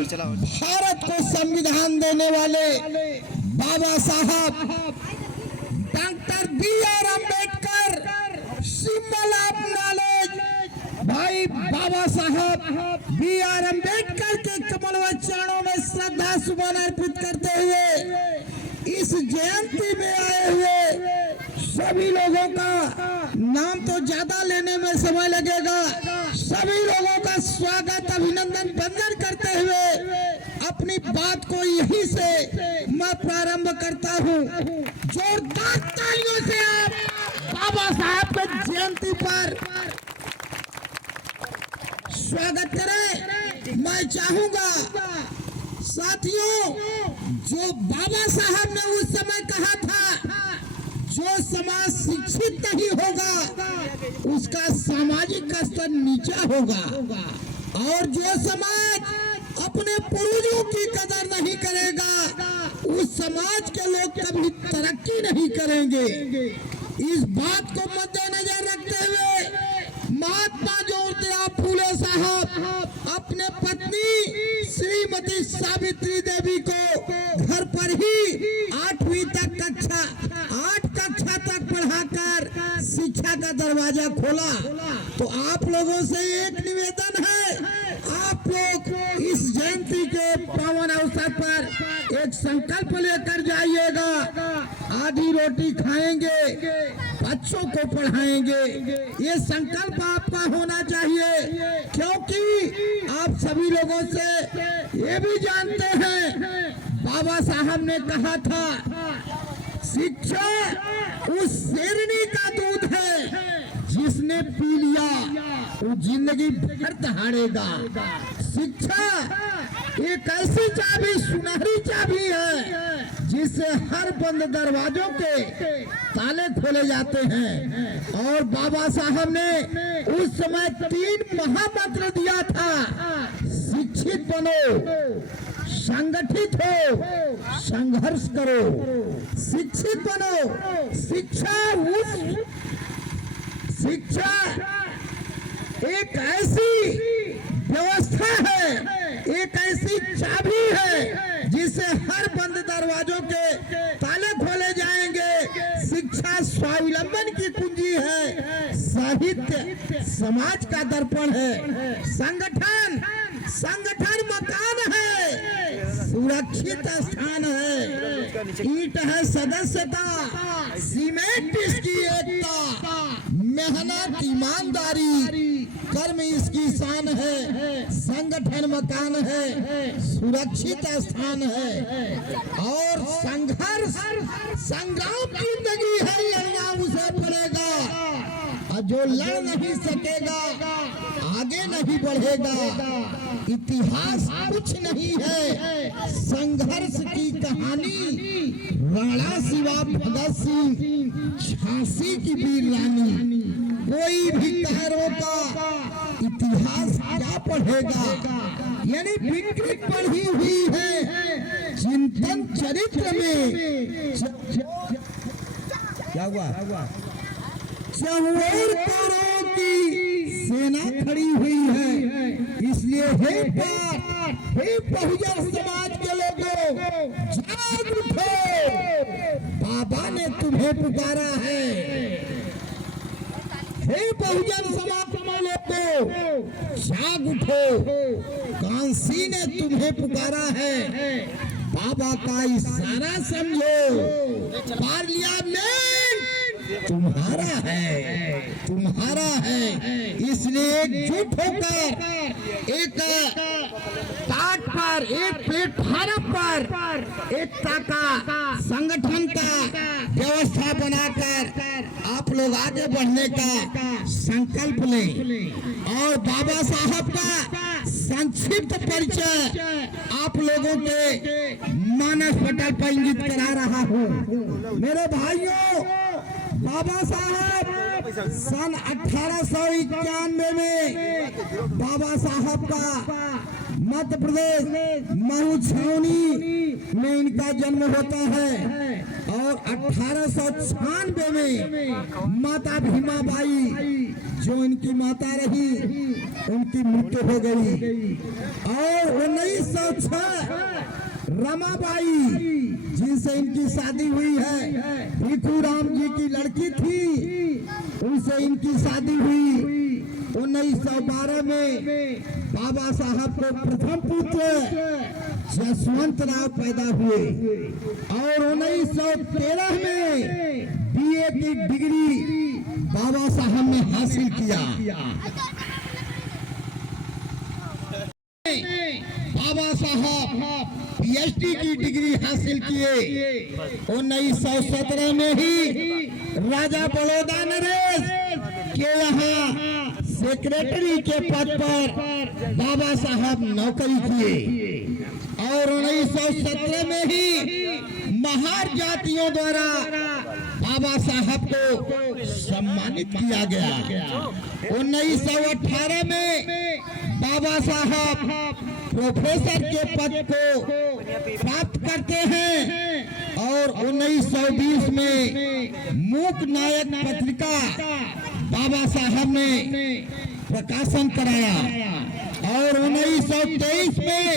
भारत को संविधान देने वाले Baba Saheb doctor B R. Ambedkar, symbol of knowledge, भाई बाबा साहब बी.आर. अम्बेडकर के कमलवत चरणों में श्रद्धा सुमन अर्पित करते हुए इस जयंती में आए हुए सभी लोगों का नाम तो ज्यादा लेने में समय लगेगा। सभी लोगों का स्वागत, अभिनंदन, वंदन करते हुए अपनी बात को यहीं से मैं प्रारंभ करता हूं। जोरदार तालियों से आप बाबा साहब के जयंती पर स्वागत करें। मैं चाहूंगा साथियों, जो बाबा साहब ने उस समय कहा था, जो समाज शिक्षित नहीं होगा उसका सामाजिक स्तर नीचा होगा, और जो समाज अपने पूर्वजों की कदर नहीं करेगा उस समाज के लोग कभी तरक्की नहीं करेंगे। इस बात को मद्देनजर रखते हुए महात्मा ज्योतिराव फूले साहब अपने पत्नी श्रीमती सावित्री देवी को घर पर ही 8वीं कक्षा तक पढ़ाकर शिक्षा का दरवाजा खोला। तो आप लोगों से एक निवेदन है, आप लोग इस जयंती के पावन अवसर पर एक संकल्प लेकर जाइएगा। आधी रोटी खाएंगे, बच्चों को पढ़ाएंगे, ये संकल्प आपका होना चाहिए, क्योंकि आप सभी लोगों से ये भी जानते हैं बाबा साहब ने कहा था, शिक्षा उस शेरनी का दूध है जिसने पी लिया वो जिंदगी भर दहाड़ेगा। शिक्षा एक ऐसी चाबी, सुनहरी चाबी है जिससे हर बंद दरवाजों के ताले खोले जाते हैं। और बाबा साहब ने उस समय 3 महामंत्र दिया था, शिक्षित बनो, संगठित हो, संघर्ष करो। शिक्षित बनो, शिक्षा एक ऐसी व्यवस्था है, एक ऐसी चाबी है जिससे हर बंद दरवाजों के ताले खोले जाएंगे। शिक्षा स्वावलंबन की कुंजी है, साहित्य समाज का दर्पण है, संगठन मकान है, सुरक्षित स्थान है, ईंट है सदस्यता, सीमेंट इसकी एकता, मेहनत ईमानदारी कर्म इसकी शान है, संगठन मकान है, सुरक्षित स्थान है, और संघर्ष संग्राम जिंदगी है, लड़ना उसे पड़ेगा, और जो लड़ नहीं सकेगा आगे नहीं बढ़ेगा। इतिहास कुछ नहीं है, संघर्ष की कहानी, राणा शिवा भगत सिंह, झांसी की वीर रानी। कोई भी कह रोका, इतिहास क्या पढ़ेगा, यानी विकृत पढ़ी हुई है। चिंतन चरित्र में क्या हुआ, चहुओर तारों की सेना खड़ी हुई है, इसलिए हे बहुजन समाज के लोगों, जाग उठो, बाबा ने तुम्हें पुकारा है। हे बहुजन समाज के लोगों, जाग उठो, कांसी ने तुम्हें पुकारा है, बाबा का इशारा समझो, पार्लियामेंट तुम्हारा है, इसलिए एकजुट होकर एक ताट पर, एक प्लेटफार्म पर एकता का, संगठन का व्यवस्था बनाकर आप लोग आगे बढ़ने का संकल्प लें। और बाबा साहब का संक्षिप्त परिचय आप लोगों के मानस पटल पर इंगित करा रहा हूँ। मेरे भाइयों, बाबा साहब सन 1891 में बाबा साहब का मध्य प्रदेश महू छावनी में इनका जन्म होता है, और 1896 में माता भीमाबाई जो इनकी माता रही उनकी मृत्यु हो गई। और 1906 रमाबाई जिनसे इनकी शादी हुई है, भिखू राम जी की लड़की थी, उनसे इनकी शादी हुई। 1912 में बाबा साहब को प्रथम पुत्र जसवंत राव पैदा हुए और 1913 में बीए की डिग्री बाबा साहब ने हासिल किया। बाबा साहब पीएचडी की डिग्री हासिल किए। 1917 में ही राजा बड़ौदा नरेश के यहाँ सेक्रेटरी के पद पर बाबा साहब नौकरी किए और 1917 में ही महार जातियों द्वारा बाबा साहब को सम्मानित किया गया। 1918 में बाबा साहब प्रोफेसर के पद को प्राप्त करते हैं और 1920 में मूक नायक पत्रिका बाबा साहब ने प्रकाशन कराया और 1923 में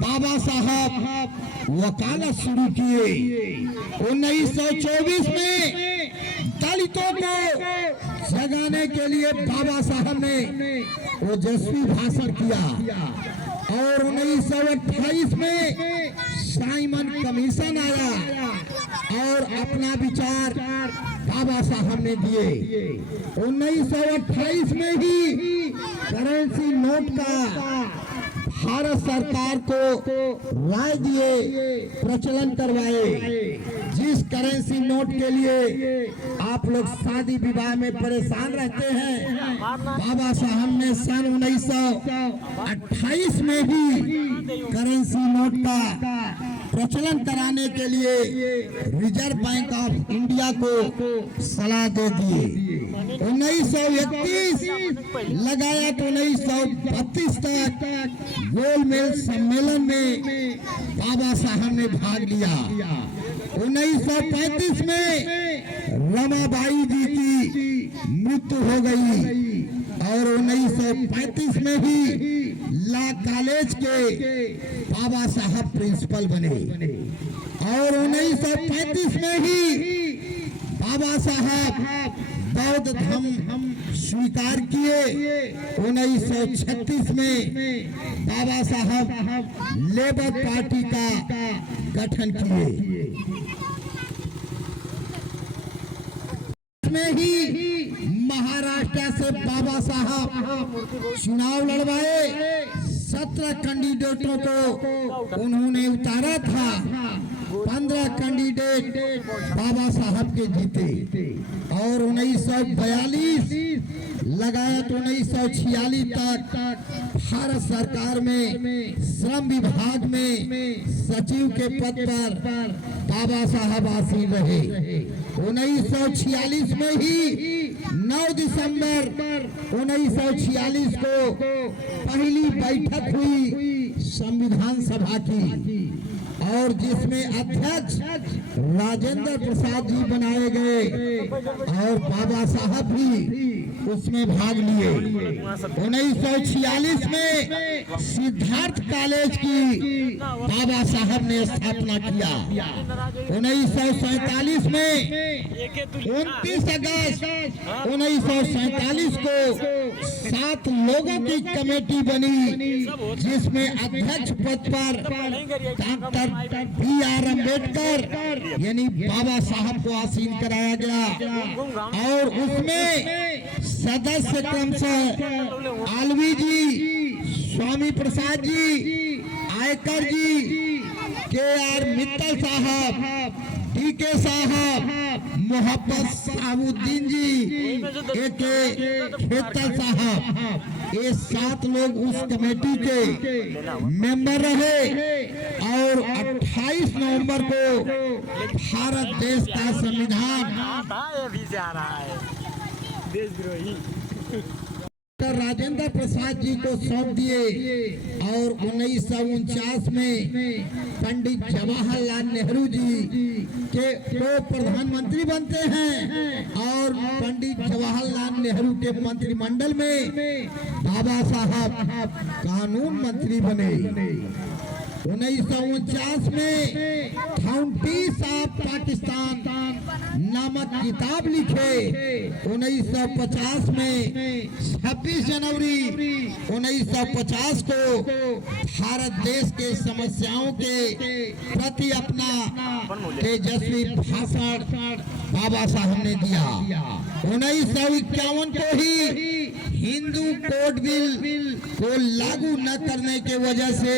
बाबा साहब वकालत शुरू किए। 1924 में दलितों को जगाने के लिए बाबा साहब ने ओजस्वी भाषण किया और 1928 में साइमन कमीशन आया और अपना विचार बाबा साहब ने दिए। 1928 में ही करेंसी नोट का भारत सरकार को राय दिए, प्रचलन करवाए। जिस करेंसी नोट के लिए आप लोग शादी विवाह में परेशान रहते हैं, बाबा साहब ने सन 1928 में ही करेंसी नोट का प्रचलन कराने के लिए रिजर्व बैंक ऑफ इंडिया को सलाह दे दिए। 1931 लगाया तो 1932 तक गोलमेज सम्मेलन में बाबा साहब ने भाग लिया। 1935 में रमाबाई जी की मृत्यु हो गई और 1935 में ही ला कॉलेज के बाबा साहब प्रिंसिपल बने और 1935 में ही बाबा साहब बौद्ध धर्म स्वीकार किए। 1936 में बाबा साहब लेबर पार्टी का गठन किए। में ही महाराष्ट्र से बाबा साहब चुनाव लड़वाए। 17 कैंडिडेटों को उन्होंने उतारा था। 15 कैंडिडेट बाबा साहब के जीते और 1942 लगाया तो 1946 तक भारत सरकार में श्रम विभाग में सचिव के पद पर बाबा साहब आसीन रहे। 1946 में ही 9 दिसंबर 1946 को पहली बैठक हुई संविधान सभा की और जिसमें अध्यक्ष राजेंद्र प्रसाद जी बनाए गए और बाबा साहब भी उसमें भाग लिए। 1946 में सिद्धार्थ कॉलेज की बाबा साहब ने स्थापना किया। 1947 में 29 अगस्त 1947 को 7 लोगों की कमेटी बनी जिसमें अध्यक्ष पद पर डॉक्टर B.R. अम्बेडकर यानी बाबा साहब को आसीन कराया गया और उसमें सदस्य क्रमशः आलवी जी, स्वामी प्रसाद जी, आयकर जी, K.R. मित्तल साहब, टी.के. साहब, मोहब्बत साबुद्दीन जी, A.K. खेतर साहब, ये 7 लोग उस कमेटी के मेंबर रहे और 28 नवंबर को भारत देश का संविधान डॉक्टर राजेंद्र प्रसाद जी को सौंप दिए और 1949 में पंडित जवाहरलाल नेहरू जी के को प्रधानमंत्री बनते हैं और पंडित जवाहरलाल नेहरू के मंत्रिमंडल में बाबा साहब कानून मंत्री बने। 1949 में फाउंडेशन ऑफ पाकिस्तान नामक किताब लिखे। 1950 में 26 जनवरी 1950 को भारत देश के समस्याओं के प्रति अपना तेजस्वी भाषण बाबा साहब ने दिया। 1951 को ही हिंदू कोड बिल को लागू न करने के वजह से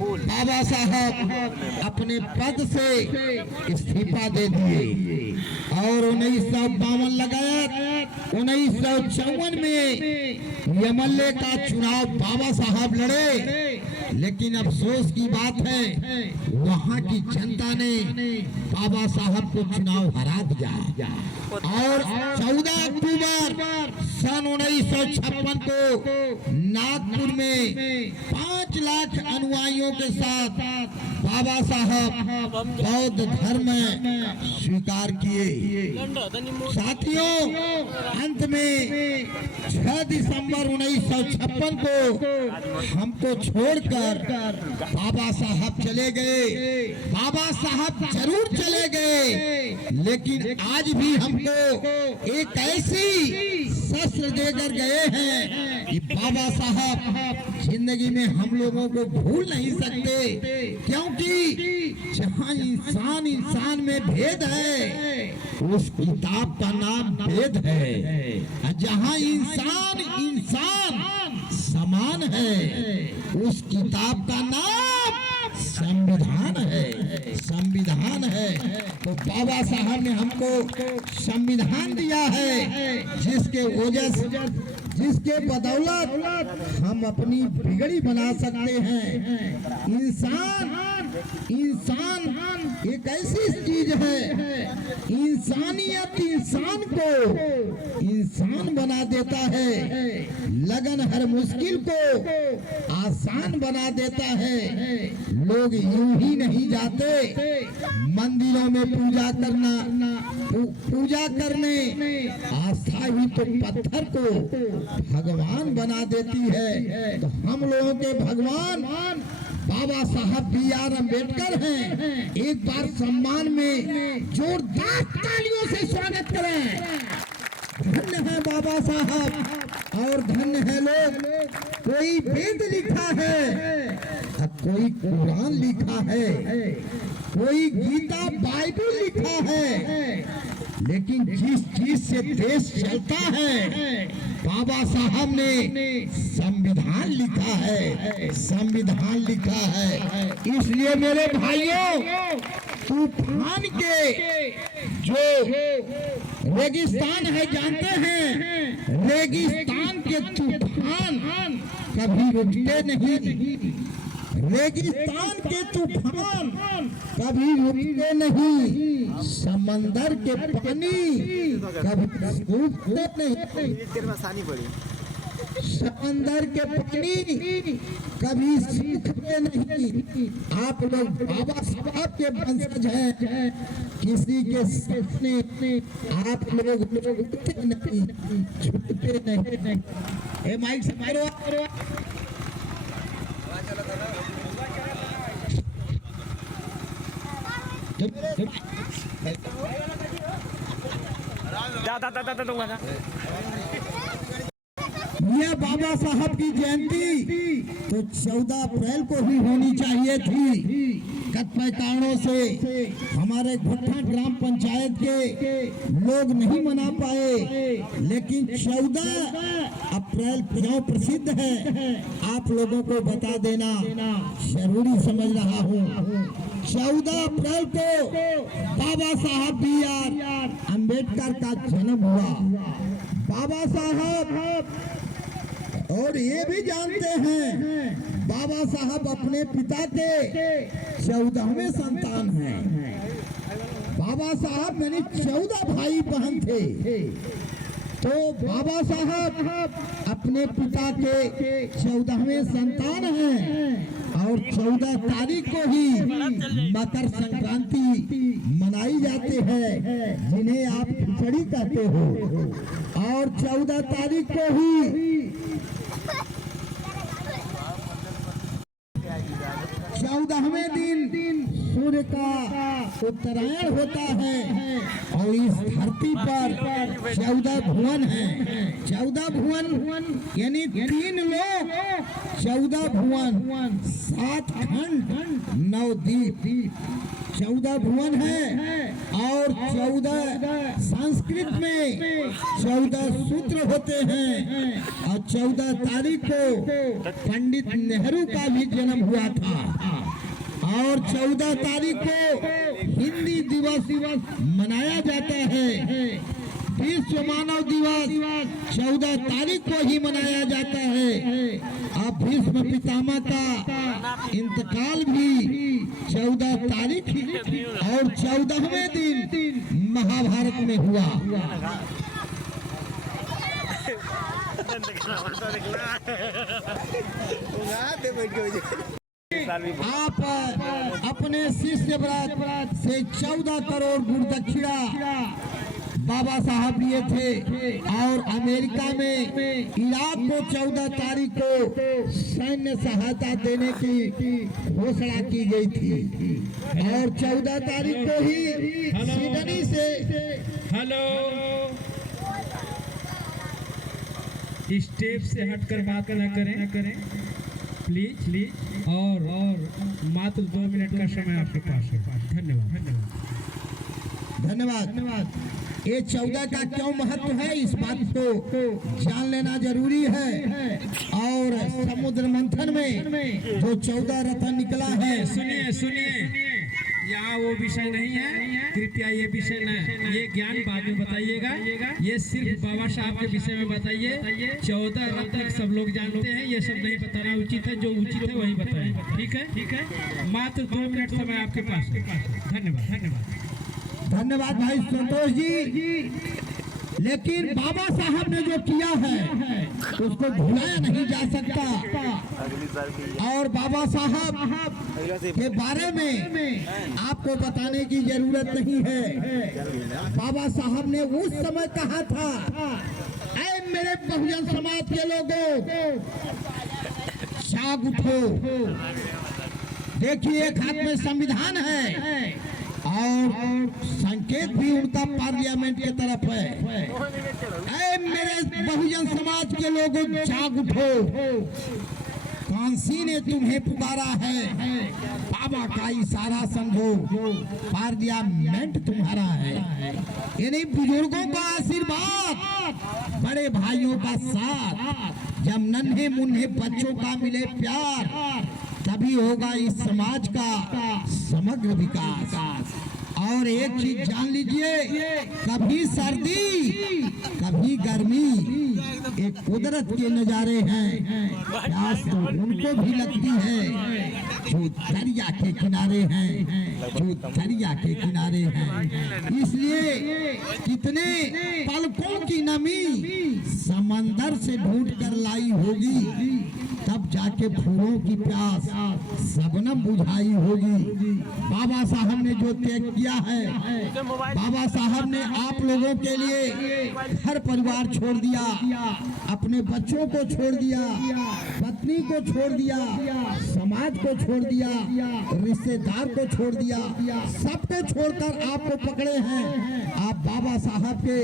बाबा साहब अपने पद से इस्तीफा दे दिए और 1952 लगायत 1954 में एमएलए का चुनाव बाबा साहब लड़े। लेकिन अफसोस की बात है वहां की जनता ने बाबा साहब को चुनाव हरा दिया और 14 अक्टूबर सन 1956 को नागपुर में 5 लाख अनुयायियों के साथ बाबा साहब बौद्ध धर्म स्वीकार किए। साथियों, अंत में 6 दिसंबर 1956 को हमको छोड़कर बाबा साहब चले गए। बाबा साहब जरूर चले गए, लेकिन आज भी हमको एक ऐसी शस्त्र देकर गए हैं कि बाबा साहब जिंदगी में हम लोगों को भूल नहीं सकते, क्योंकि जहाँ इंसान इंसान में भेद है उस किताब का नाम वेद है। जहाँ इंसान इंसान समान है उस किताब का नाम संविधान है। संविधान है तो बाबा साहब ने हमको संविधान दिया है जिसके वजह से जिसके बदौलत हम अपनी बिगड़ी बना सकते हैं। इंसान एक ऐसी चीज है, इंसानियत इंसान को इंसान बना देता है, लगन हर मुश्किल को आसान बना देता है। लोग यूं ही नहीं जाते मंदिरों में पूजा करने, आस्था ही तो पत्थर को भगवान बना देती है। तो हम लोगों के भगवान बाबा साहब B.R. अम्बेडकर हैं। एक बार सम्मान में जोरदार तालियों से स्वागत करें। धन्य है बाबा साहब और धन्य है लोग। कोई वेद लिखा है, कोई कुरान लिखा है, कोई गीता बाइबल लिखा है, लेकिन जिस चीज से देश चलता है बाबा साहब ने संविधान लिखा है। संविधान लिखा है। इसलिए मेरे भाइयों, तूफान के जो रेगिस्तान है जानते हैं, रेगिस्तान के तूफान कभी रुकते नहीं। रेगिस्तान के तूफान कभी रुकते नहीं। समंदर के पानी कभी रुकते नहीं। समंदर के पानी कभी सूखते नहीं। आप लोग बाबा साहब के वंशज हैं, किसी के सपने आप लोग रुकते नहीं, झुकते नहीं। ए माइक से मारो। यह बाबा साहब की जयंती तो 14 अप्रैल को ही होनी चाहिए थी। कतिपय कारणों से हमारे घोटा ग्राम पंचायत के लोग नहीं मना पाए, लेकिन 14 अप्रैल क्यों प्रसिद्ध है आप लोगों को बता देना जरूरी समझ रहा हूँ। 14 अप्रैल को बाबा साहब B.R. अम्बेडकर का जन्म हुआ। बाबा साहब और ये भी जानते हैं बाबा साहब अपने पिता के 14वें संतान हैं। बाबा साहब यानी 14 भाई बहन थे। तो बाबा साहब अपने पिता के 14वें संतान हैं और 14 तारीख को ही मकर संक्रांति मनाई जाती है, जिन्हें आप खिचड़ी कहते हो। और 14 तारीख को ही 14वें दिन सूर्य का उत्तरायण होता है और इस धरती पर 14 भुवन है। 14 भुवन यानी 3 लोक, 14 भुवन, 7 खंड, 9 द्वीप, 14 भुवन है। और 14 संस्कृत में 14 सूत्र होते हैं। और 14 तारीख को पंडित नेहरू का भी जन्म हुआ था। और 14 तारीख को हिंदी दिवस मनाया जाता है। विश्व मानव दिवस 14 तारीख को ही मनाया जाता है। अब भीष्म पितामह का इंतकाल भी 14 तारीख और 14वें दिन महाभारत में हुआ। आप अपने शिष्य व्रत से 14 करोड़ गुरु दक्षिणा बाबा साहब लिए थे। और अमेरिका में इराक को 14 तारीख को सैन्य सहायता देने की घोषणा की गई थी। और 14 तारीख को ही सिडनी से स्टेप से हटकर बात न करें प्लीज। और मात्र 2 मिनट का समय आपके पास है। धन्यवाद। ये 14 का क्यों महत्व है, इस बात को जान लेना जरूरी है। और समुद्र मंथन में जो 14 रत्न निकला है, सुनिए यहाँ वो विषय नहीं है, कृपया ये विषय न, ये ज्ञान बाद में बताइएगा। ये सिर्फ बाबा साहब के विषय में बताइए। 14 रत्न सब लोग जानते हैं, ये सब नहीं बताना उचित है। जो उचित है वही बताइए, ठीक है। मात्र 2 मिनट समय आपके पास है। धन्यवाद भाई संतोष जी। लेकिन बाबा साहब ने जो किया है उसको भुलाया नहीं जा सकता। और बाबा साहब के बारे में आपको बताने की जरूरत नहीं है। बाबा साहब ने उस समय कहा था, ऐ मेरे बहुजन समाज के लोगों, जाग उठो। देखिए, एक हाथ में संविधान है और संकेत भी उनका पार्लियामेंट की तरफ है। ऐ मेरे बहुजन समाज के लोगों, जाग उठो। कांसी ने तुम्हें पुकारा है, बाबा का इशारा समझो, पार्लियामेंट तुम्हारा है। यानी बुजुर्गों का आशीर्वाद, बड़े भाइयों का साथ, जब नन्हे मुन्ने बच्चों का मिले प्यार, तभी होगा इस समाज का समग्र विकास। और एक चीज जान लीजिए, कभी सर्दी कभी गर्मी, एक कुदरत के नजारे हैं। प्यास तो उनको भी लगती है जो दरिया के किनारे हैं, इसलिए कितने पलकों की नमी समंदर से ढूंढ कर लाई होगी, तब जाके फूलों की प्यास सबनम बुझाई होगी। बाबा साहब ने जो त्याग किया है, बाबा साहब ने आप लोगों के लिए घर परिवार छोड़ दिया, अपने बच्चों को छोड़ दिया, पत्नी को छोड़ दिया, समाज को छोड़ दिया, रिश्तेदार को छोड़ दिया, सबको छोड़कर आपको पकड़े हैं। आप बाबा साहब के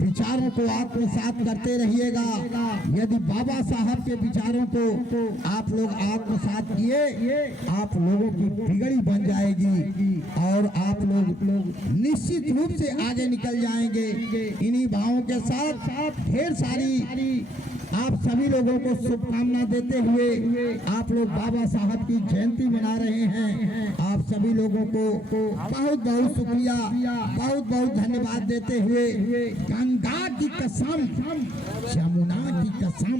विचारों को आत्मसात करते रहिएगा। यदि बाबा साहब के विचारों को आप लोग आत्मसात किए, आप लोगों की बिगड़ी बन जाएगी और आप लोग निश्चित रूप से आगे निकल जाएंगे। इन्हीं भावों के साथ ढेर सारी आप सभी लोगों को शुभकामना देते हुए आप लोग बाबा साहब की जयंती मना रहे हैं। आप सभी लोगों को बहुत बहुत शुक्रिया, बहुत बहुत धन्यवाद देते हुए गंगा की कसम, जमुना की कसम,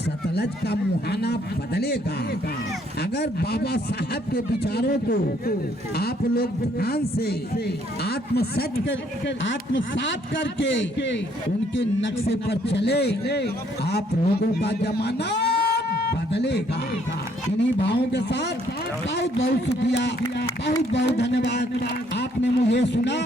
सतलज लालच का मुहाना बदलेगा। अगर बाबा साहब के विचारों को आप लोग ध्यान से आत्मसात करके उनके नक्शे पर चले, आप लोगों का जमाना बदलेगा। इन्हीं भावों के साथ बहुत बहुत शुक्रिया, बहुत बहुत धन्यवाद। आपने मुझे सुना।